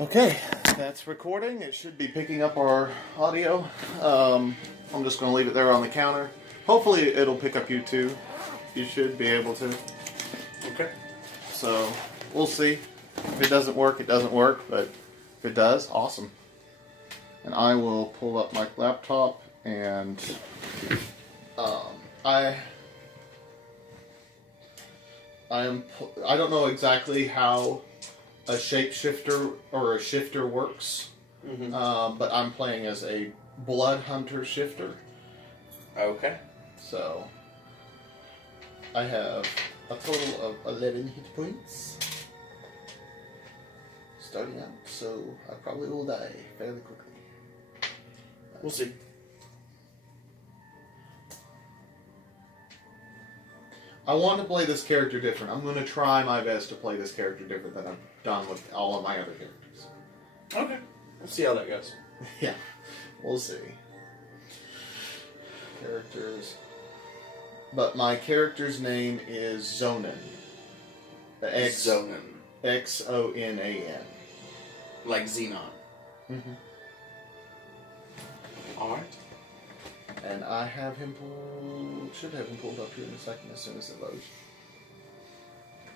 Okay, that's recording. It should be picking up our audio. I'm just going to leave it there on the counter. Hopefully it'll pick up you too. You should be able to. Okay. So, we'll see. If it doesn't work, it doesn't work. But if it does, awesome. And I will pull up my laptop and I don't know exactly how a shapeshifter or a shifter works, but I'm playing as a blood hunter shifter. Okay. So I have a total of 11 hit points starting out, so I probably will die fairly quickly. We'll see. I want to play this character different. I'm going to try my best to play this character different than I've done with all of my other characters. Okay. We'll see how that goes. Yeah, we'll see. Characters. But my character's name is Zonan. Zonan. Xonan. Like Xenon. Mm-hmm. Alright. And I have him should have him pulled up here in a second as soon as it loads.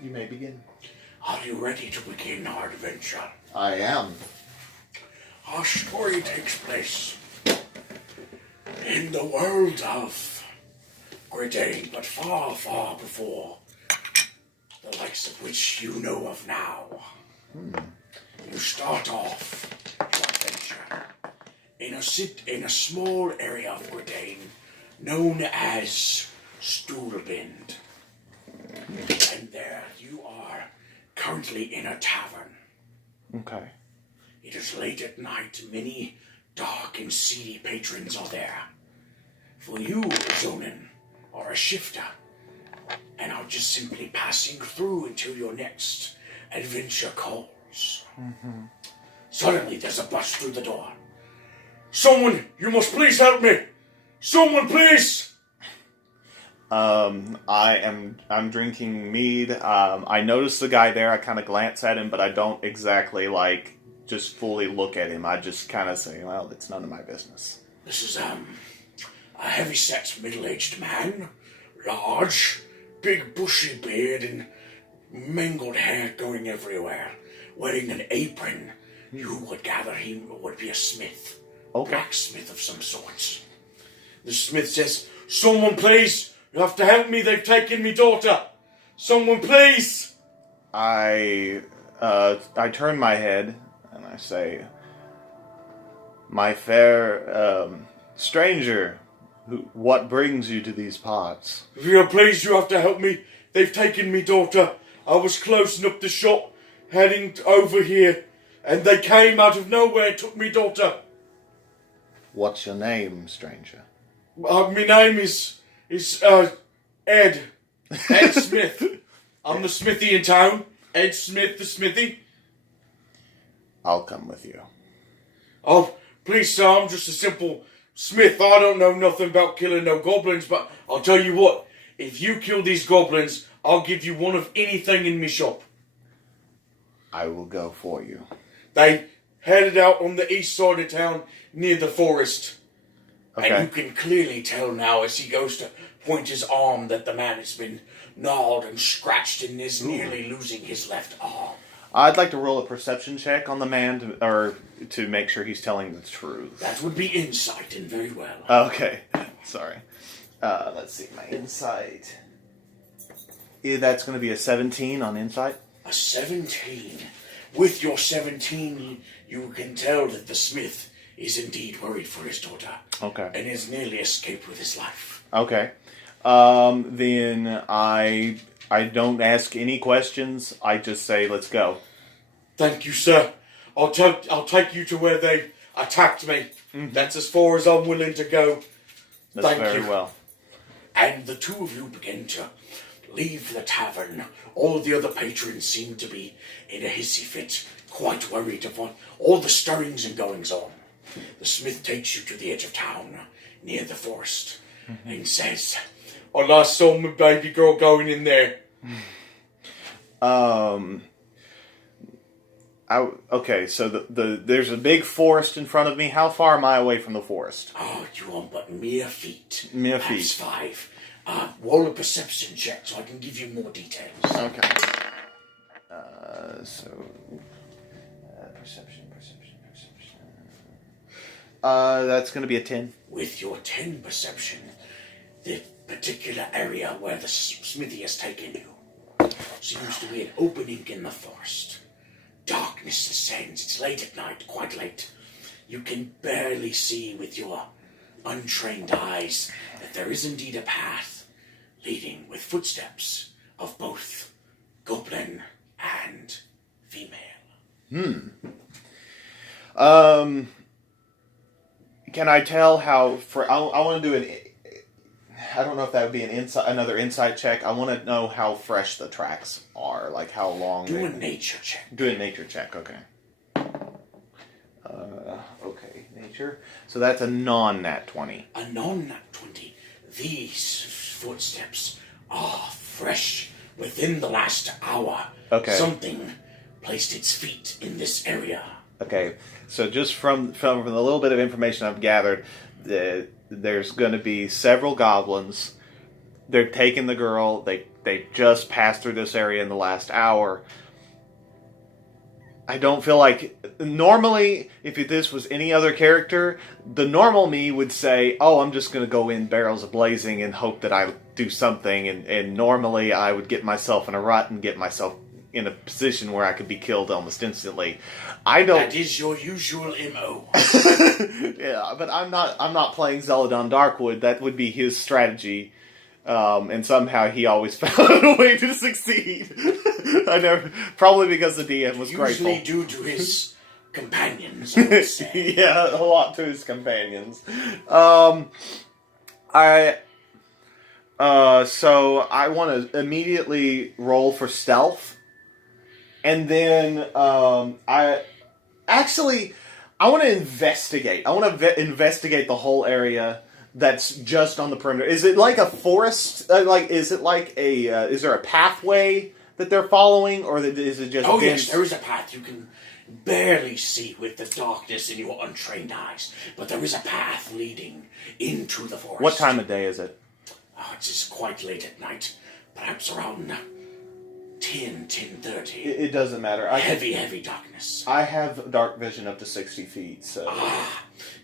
You may begin. Are you ready to begin our adventure? I am. Our story takes place in the world of Grydain, but far, far before the likes of which you know of now. You start off your adventure in a small area of Grydain known as Stoolbind. And there you are, currently in a tavern. Okay. It is late at night. Many dark and seedy patrons are there. For you, Zonan, are a shifter, and are just simply passing through until your next adventure calls. Suddenly, there's a bust through the door. Someone, you must please help me! Someone, please! I'm drinking mead. I notice the guy there. I kind of glance at him, but I don't exactly just fully look at him. I just kind of say, well, it's none of my business. This is, a heavy-set, middle-aged man. Large, big bushy beard and mangled hair going everywhere. Wearing an apron. You would gather he would be a smith. Okay. Blacksmith of some sort. The smith says, someone please! You have to help me, they've taken me daughter! Someone please! I turn my head and I say, my fair stranger, what brings you to these parts? If you're pleased, you have to help me. They've taken me daughter. I was closing up the shop, heading over here, and they came out of nowhere and took me daughter. What's your name, stranger? My name is Ed. Ed Smith. I'm the smithy in town. Ed Smith, the smithy. I'll come with you. Oh, please, sir, I'm just a simple smith. I don't know nothing about killing no goblins, but I'll tell you what. If you kill these goblins, I'll give you one of anything in me shop. I will go for you. They headed out on the east side of town near the forest. Okay. And you can clearly tell now as he goes to point his arm that the man has been gnawed and scratched and is nearly losing his left arm. I'd like to roll a perception check on the man to make sure he's telling the truth. That would be insight, and very well. Okay. Sorry. Let's see. My insight. Yeah, that's going to be a 17 on insight. A 17. With your 17, you can tell that the smith is indeed worried for his daughter. Okay. And has nearly escaped with his life. Okay. Then I don't ask any questions. I just say, let's go. Thank you, sir. I'll take you to where they attacked me. Mm-hmm. That's as far as I'm willing to go. That's Thank very you. well. And the two of you begin to leave the tavern. All the other patrons seem to be in a hissy fit, quite worried about all the stirrings and goings on. The smith takes you to the edge of town, near the forest, and says, I last saw my baby girl going in there. Okay, so there's a big forest in front of me. How far am I away from the forest? Oh, you are but mere feet. Mere Perhaps feet. 5. Roll a perception check so I can give you more details. Okay. Perception. That's going to be a 10. With your 10 perception, the particular area where the smithy has taken you seems to be an opening in the forest. Darkness descends. It's late at night, quite late. You can barely see with your untrained eyes that there is indeed a path leading with footsteps of both goblin and female. Can I tell how? I want to do an. I don't know if that would be another insight check. I want to know how fresh the tracks are, like how long. Do a nature check. Do a nature check. Okay. Okay, nature. So that's a non-nat 20. A non-nat 20. These footsteps are fresh within the last hour. Okay. Something placed its feet in this area. Okay, so just from the little bit of information I've gathered, there's going to be several goblins. They're taking the girl. They just passed through this area in the last hour. I don't feel like... Normally, if this was any other character, the normal me would say, oh, I'm just going to go in barrels a-blazing and hope that I do something. And normally I would get myself in a rut and get myself in a position where I could be killed almost instantly. I don't... That is your usual MO. Yeah, but I'm not playing Zeladon Darkwood. That would be his strategy. And somehow he always found a way to succeed. Probably because the DM was grateful. Usually due to his companions, I would say. Yeah, a lot to his companions. So I want to immediately roll for stealth. And then, I want to investigate. I want to investigate the whole area that's just on the perimeter. Is it like a forest? Is there a pathway that they're following, or is it just... Oh, yes, there is a path you can barely see with the darkness in your untrained eyes. But there is a path leading into the forest. What time of day is it? Oh, it is quite late at night. Perhaps around 10:30. It doesn't matter. Heavy darkness. I have dark vision up to 60 feet, so...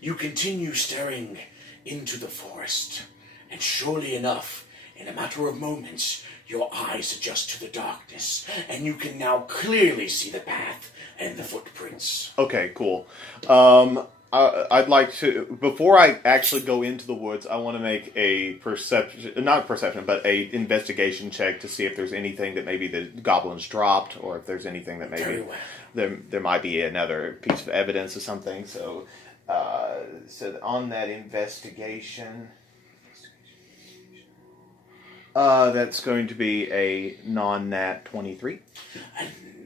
You continue staring into the forest, and surely enough, in a matter of moments, your eyes adjust to the darkness, and you can now clearly see the path and the footprints. Okay, cool. I'd like to, before I actually go into the woods, I want to make a investigation check to see if there's anything that maybe the goblins dropped, or if there's anything that maybe there might be another piece of evidence or something. So on that investigation, that's going to be a non-nat 23.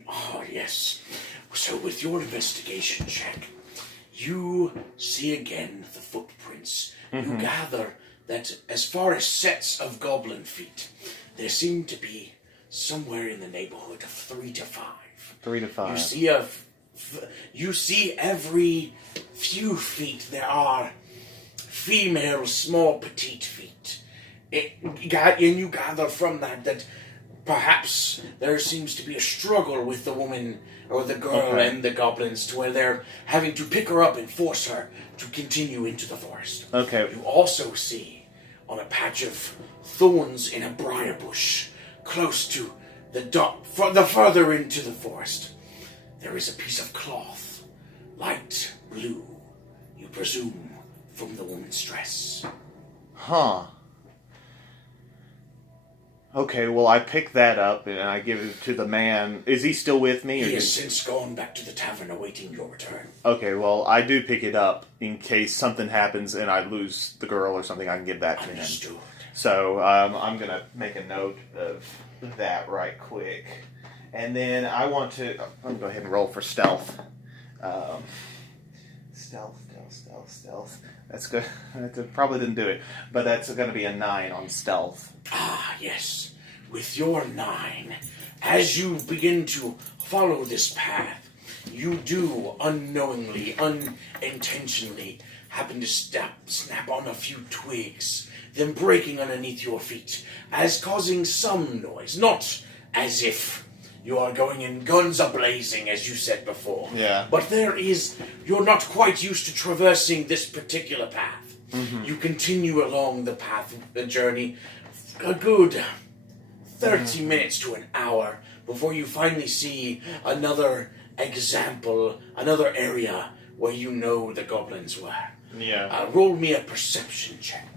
Oh, yes. So with your investigation check, you see again the footprints. Mm-hmm. You gather that as far as sets of goblin feet, there seem to be somewhere in the neighborhood of 3 to 5. 3 to 5. You see every few feet there are female, small, petite feet. And you gather from that perhaps there seems to be a struggle with the woman or the girl and the goblins, to where they're having to pick her up and force her to continue into the forest. Okay. You also see on a patch of thorns in a briar bush close to the further into the forest, there is a piece of cloth, light blue, you presume from the woman's dress. Huh. Okay, well, I pick that up and I give it to the man. Is he still with me? He has since gone back to the tavern awaiting your return. Okay, well, I do pick it up in case something happens and I lose the girl or something. I can give that to him. Understood. So I'm going to make a note of that right quick. And then I'm going to go ahead and roll for stealth. Stealth. That's good. That probably didn't do it. But that's going to be a 9 on stealth. Ah, yes. With your 9, as you begin to follow this path, you do unknowingly, unintentionally happen to snap on a few twigs, them breaking underneath your feet, as causing some noise, not as if you are going in guns a-blazing, as you said before. Yeah. But you're not quite used to traversing this particular path. Mm-hmm. You continue along the journey, a good 30 minutes to an hour, before you finally see another example, another area where you know the goblins were. Yeah. Roll me a perception check.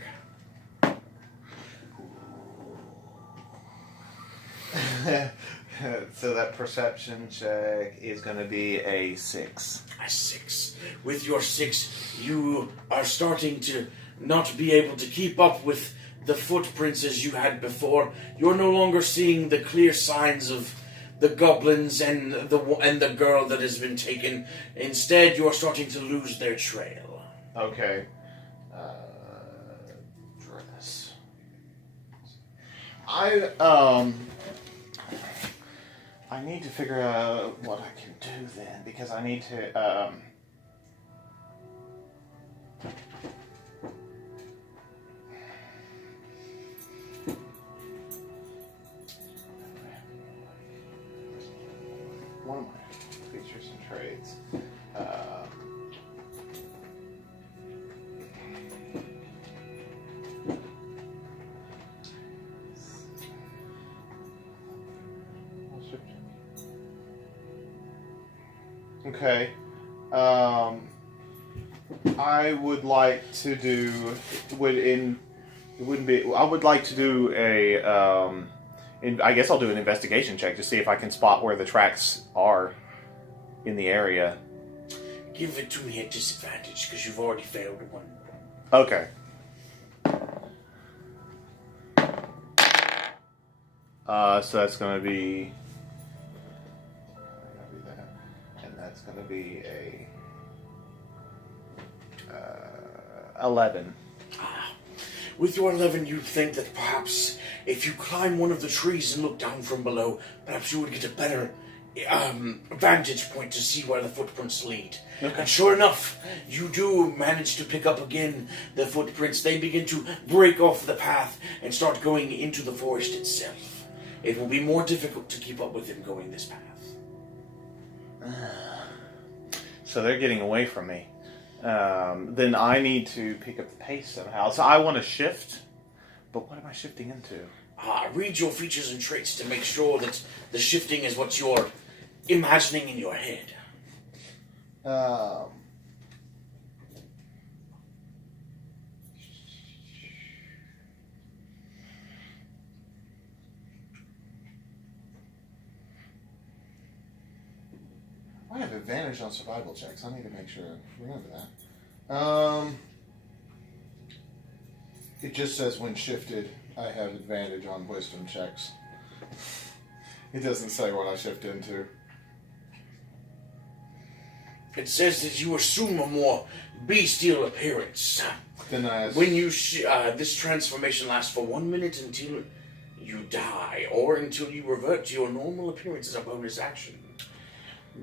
So that perception check is going to be a 6. A 6. With your 6, you are starting to not be able to keep up with the footprints as you had before. You're no longer seeing the clear signs of the goblins and the girl that has been taken. Instead, you are starting to lose their trail. Okay. Dress. I need to figure out what I can do then, because I need to, one of my features and trades. Okay. I would like to do I would like to do I guess I'll do an investigation check to see if I can spot where the tracks are in the area. Give it to me at disadvantage, because you've already failed one. Okay. So that's going to be... And that's going to be a... 11. With your 11, you'd think that perhaps if you climb one of the trees and look down from below, perhaps you would get a better vantage point to see where the footprints lead. Okay. And sure enough, you do manage to pick up again the footprints. They begin to break off the path and start going into the forest itself. It will be more difficult to keep up with them going this path. So they're getting away from me. Then I need to pick up the pace somehow. So I want to shift, but what am I shifting into? Read your features and traits to make sure that the shifting is what you're imagining in your head. I have advantage on survival checks. I need to make sure I remember that. It just says when shifted, I have advantage on wisdom checks. It doesn't say what I shift into. It says that you assume a more bestial appearance. Then when you this transformation lasts for 1 minute until you die, or until you revert to your normal appearance as a bonus action.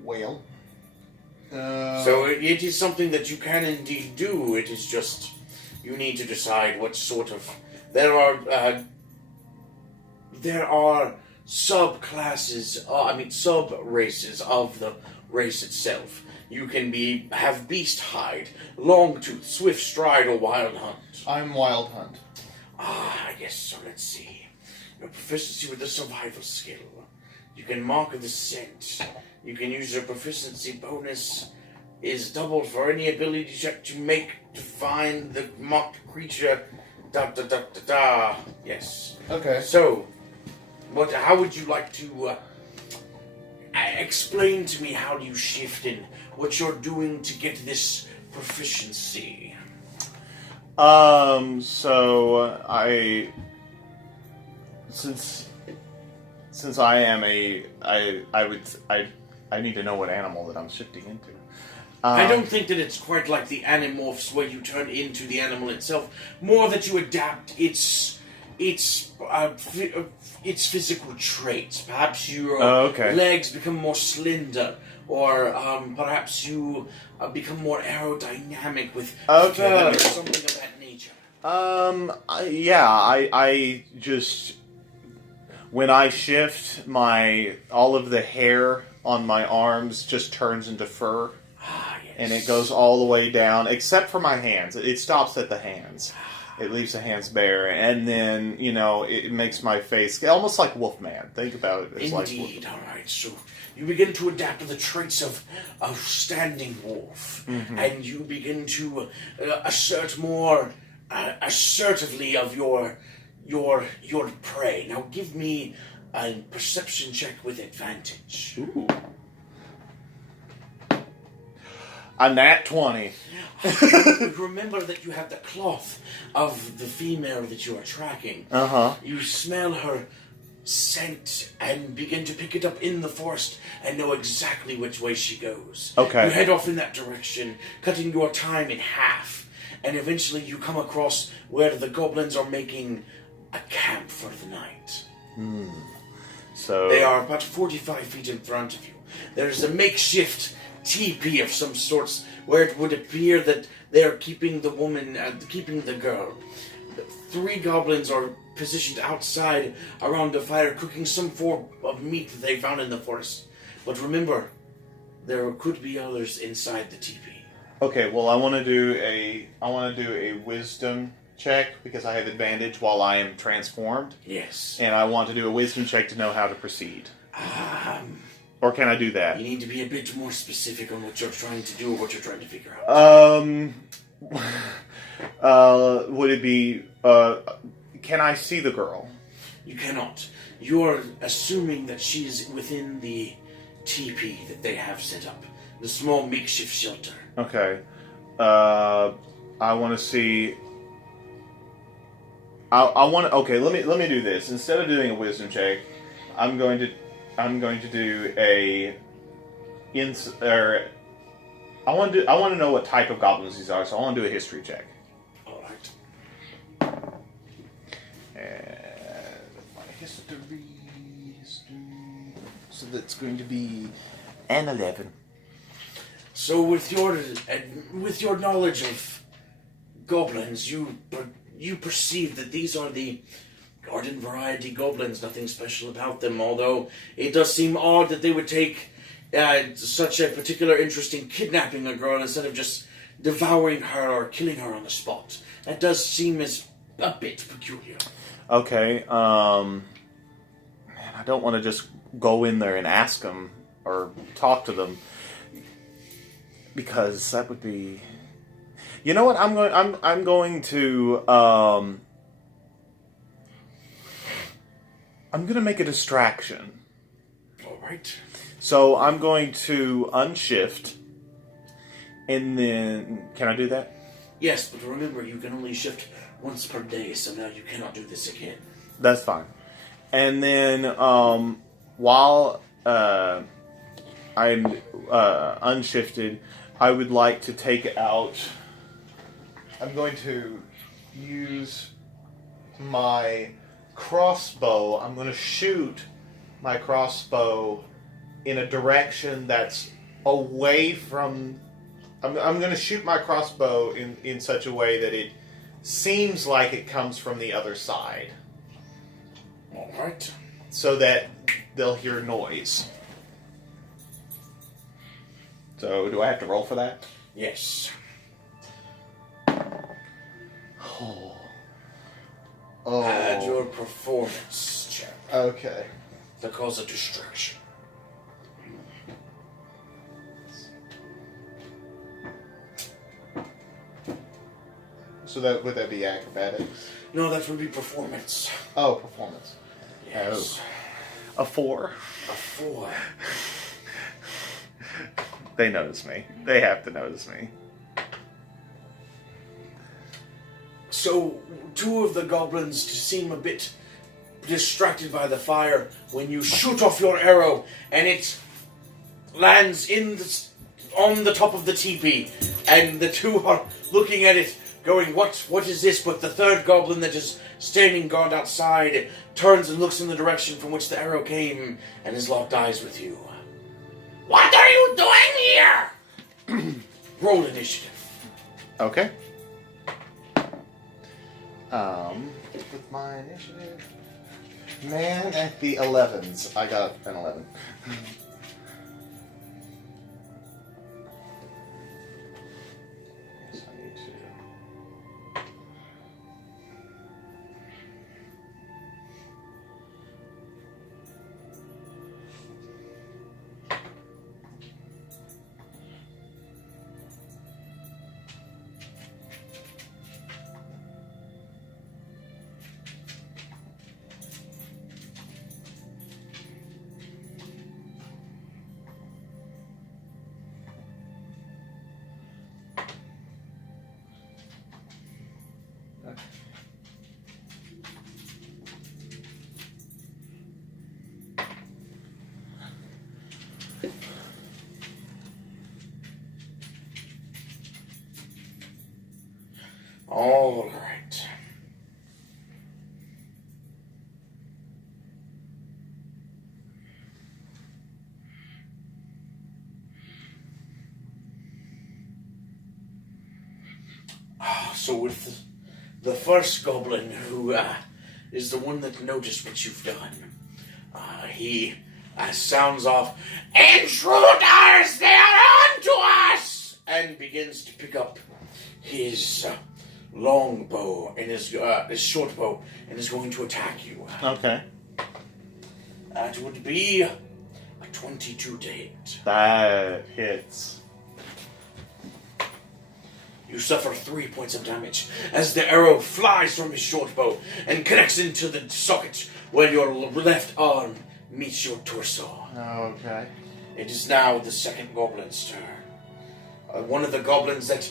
Well. So it is something that you can indeed do. It is just you need to decide what sort of. There are subclasses. Sub-races of the race itself. You can have beast hide, long tooth, swift stride, or wild hunt. I'm wild hunt. I guess so. Let's see. Your proficiency with the survival skill. You can mark the scent. You can use your proficiency bonus is doubled for any ability check to make to find the mocked creature. Yes. Okay. So, how would you like to explain to me how you shift and what you're doing to get this proficiency? So since I am I need to know what animal that I'm shifting into. I don't think that it's quite like the Animorphs where you turn into the animal itself. More that you adapt its its physical traits. Perhaps your okay. legs become more slender, or perhaps you become more aerodynamic with fur or something of that nature. I just when I shift, all of the hair on my arms just turns into fur. Yes. And it goes all the way down, except for my hands. It stops at the hands. It leaves the hands bare, and then, it makes my face almost like Wolfman. Think about it. It's Indeed, alright, so you begin to adapt to the traits of a standing wolf, and you begin to assert more assertively of your prey. Now give me a perception check with advantage. Ooh. A nat 20. Remember that you have the cloth of the female that you are tracking. Uh-huh. You smell her scent and begin to pick it up in the forest and know exactly which way she goes. Okay. You head off in that direction, cutting your time in half, and eventually you come across where the goblins are making a camp for the night. So They are about 45 feet in front of you. There's a makeshift teepee of some sorts where it would appear that they are keeping the woman, keeping the girl. 3 goblins are positioned outside around the fire, cooking some form of meat that they found in the forest. But remember, there could be others inside the teepee. Okay, well, I want to do a wisdom check because I have advantage while I am transformed, Yes. and I want to do a wisdom check to know how to proceed. Or can I do that? You need to be a bit more specific on what you're trying to do or what you're trying to figure out. Would it be? Can I see the girl? You cannot. You're assuming that she is within the teepee that they have set up. The small makeshift shelter. Okay. I want to see. I want to. Okay, let me do this. Instead of doing a wisdom check, I'm going to do a. I want to know what type of goblins these are, so I want to do a history check. All right. And my history. So that's going to be an 11. So with your knowledge of goblins, you perceive that these are the garden variety goblins. Nothing special about them. Although it does seem odd that they would take such a particular interest in kidnapping a girl instead of just devouring her or killing her on the spot. That does seem as a bit peculiar. Okay. Man, I don't want to just go in there and ask them or talk to them. Because that would be, you know what? I'm going to make a distraction. All right. So I'm going to unshift, and then can I do that? Yes, but remember, you can only shift once per day, so now you cannot do this again. That's fine. And then while I'm unshifted, I would like to take out. I'm going to use my crossbow. I'm going to shoot my crossbow in a direction that's away from. I'm going to shoot my crossbow in such a way that it seems like it comes from the other side. All right. So that they'll hear noise. So, do I have to roll for that? Yes. Oh. Add your performance check Okay. to cause a distraction. So would that be acrobatics? No, that would be performance. Oh, performance. Yes. A 4. A 4. They notice me. They have to notice me. So, 2 of the goblins seem a bit distracted by the fire when you shoot off your arrow and it lands on the top of the teepee, and the 2 are looking at it going, what is this? But the third goblin that is standing guard outside turns and looks in the direction from which the arrow came and has locked eyes with you. What are you doing here? Roll initiative. Okay. With my initiative. Man at the 11s. I got an 11. Yes, I need to. All right. So with the first goblin, who is the one that noticed what you've done, he sounds off, "Intruders, they are on to us!" and begins to pick up his long bow and his short bow and is going to attack you. Okay. That would be a 22 to hit. That hits. You suffer 3 points of damage as the arrow flies from his short bow and connects into the socket where your left arm meets your torso. Okay. It is now the second goblin's turn. One of the goblins that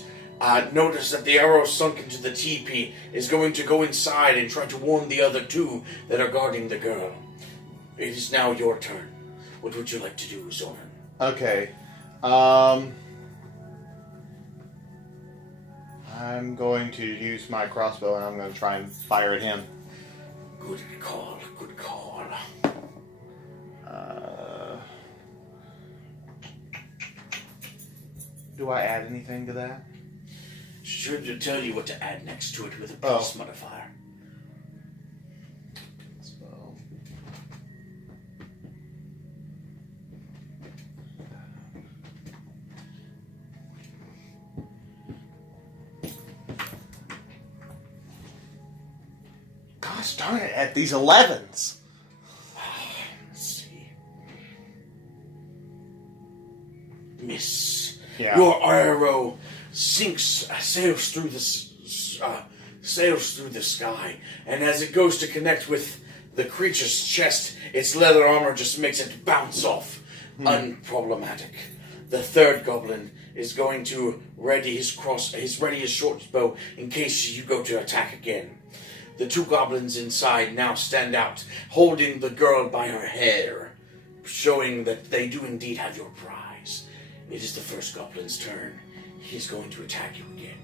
noticed that the arrow sunk into the teepee is going to go inside and try to warn the other two that are guarding the girl. It is now your turn. What would you like to do, Zoran? Okay. I'm going to use my crossbow and I'm going to try and fire at him. Good call, good call. Do I add anything to that? Should tell you what to add next to it with a Oh. plus modifier. So. Gosh darn it, at these 11s. Let's see. Miss. Yeah. Your arrow sails through the sky, and as it goes to connect with the creature's chest, its leather armor just makes it bounce off. Unproblematic. The third goblin is going to ready his short bow in case you go to attack again. The two goblins inside now stand out, holding the girl by her hair, showing that they do indeed have your prize. It is the first goblin's turn. He's going to attack you again.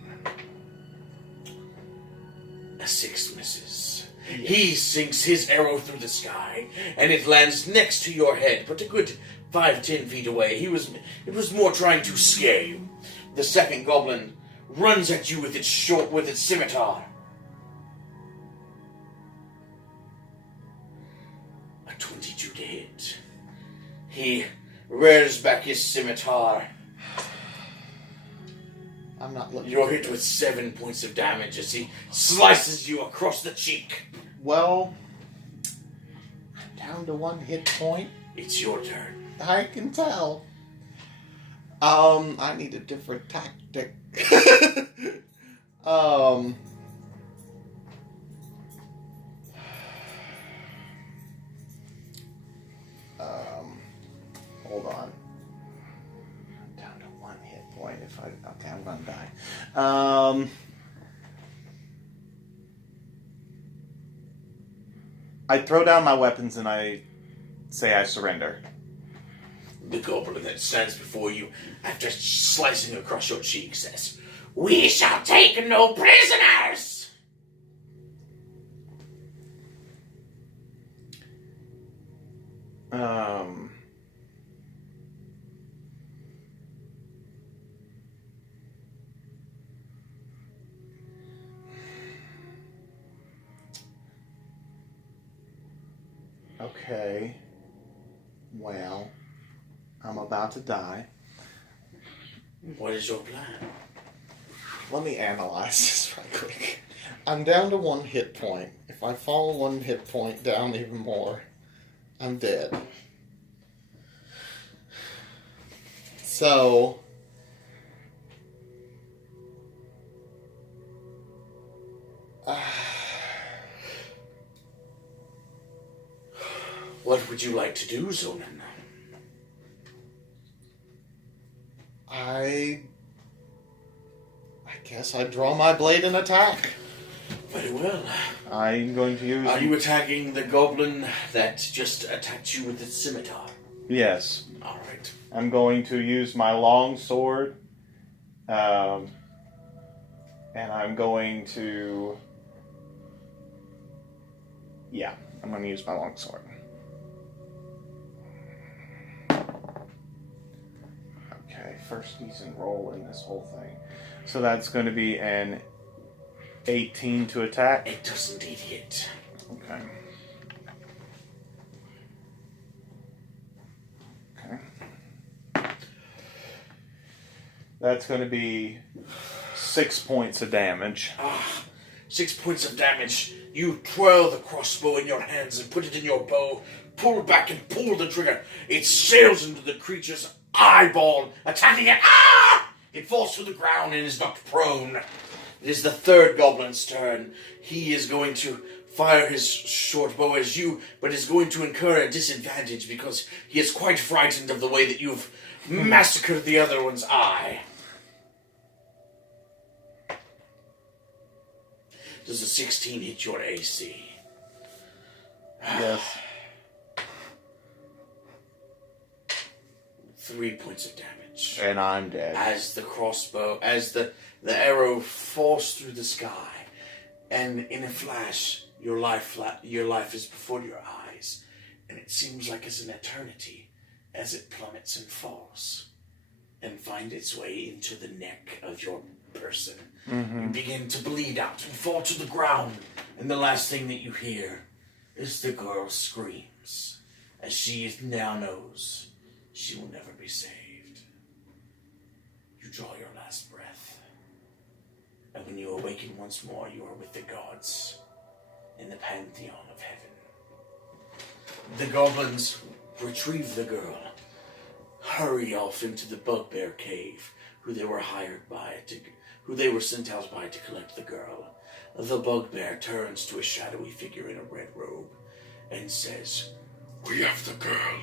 A 6 misses. He sinks his arrow through the sky, and it lands next to your head, but a good 5-10 feet away. It was more trying to scare you. The second goblin runs at you with its scimitar. A 22 to hit. He rears back his scimitar. I'm not looking. You're hit with 7 points of damage as he slices you across the cheek. Well, I'm down to 1 hit point. It's your turn. I can tell. I need a different tactic. Hold on. I'm down to 1 hit point. Okay, I'm gonna die. I throw down my weapons and I say I surrender. The goblin that stands before you, after slicing across your cheek, says, We shall take no prisoners! Okay. Well, I'm about to die. What is your plan? Let me analyze this right quick. I'm down to 1 hit point. If I fall 1 hit point down even more, I'm dead. So... What would you like to do, Zonin? I guess I draw my blade and attack. Very well. I'm going to use... Are you attacking the goblin that just attacked you with its scimitar? Yes. All right. I'm going to use my long sword. And I'm going to... Yeah, I'm going to use my long sword. Okay, first decent roll in this whole thing. So that's going to be an 18 to attack. It does indeed hit. Okay. Okay. That's going to be 6 points of damage. 6 points of damage. You twirl the crossbow in your hands and put it in your bow. Pull back and pull the trigger. It sails into the creature's eyeball, attacking it. It falls to the ground and is knocked prone. It is the third goblin's turn. He is going to fire his short bow as you, but is going to incur a disadvantage because he is quite frightened of the way that you've massacred the other one's eye. Does a 16 hit your AC? Yes. 3 points of damage. And I'm dead. As the arrow falls through the sky, and in a flash, your life is before your eyes, and it seems like it's an eternity as it plummets and falls, and finds its way into the neck of your person. You begin to bleed out and fall to the ground, and the last thing that you hear is the girl's screams, as she now knows she will never be saved. You draw your last breath, and when you awaken once more, you are with the gods in the pantheon of heaven. The goblins retrieve the girl, hurry off into the bugbear cave, who they were sent out by to collect the girl. The bugbear turns to a shadowy figure in a red robe and says, "We have the girl.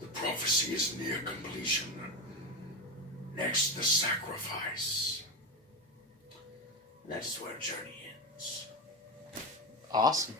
The prophecy is near completion. Next, the sacrifice." And that is where our journey ends. Awesome.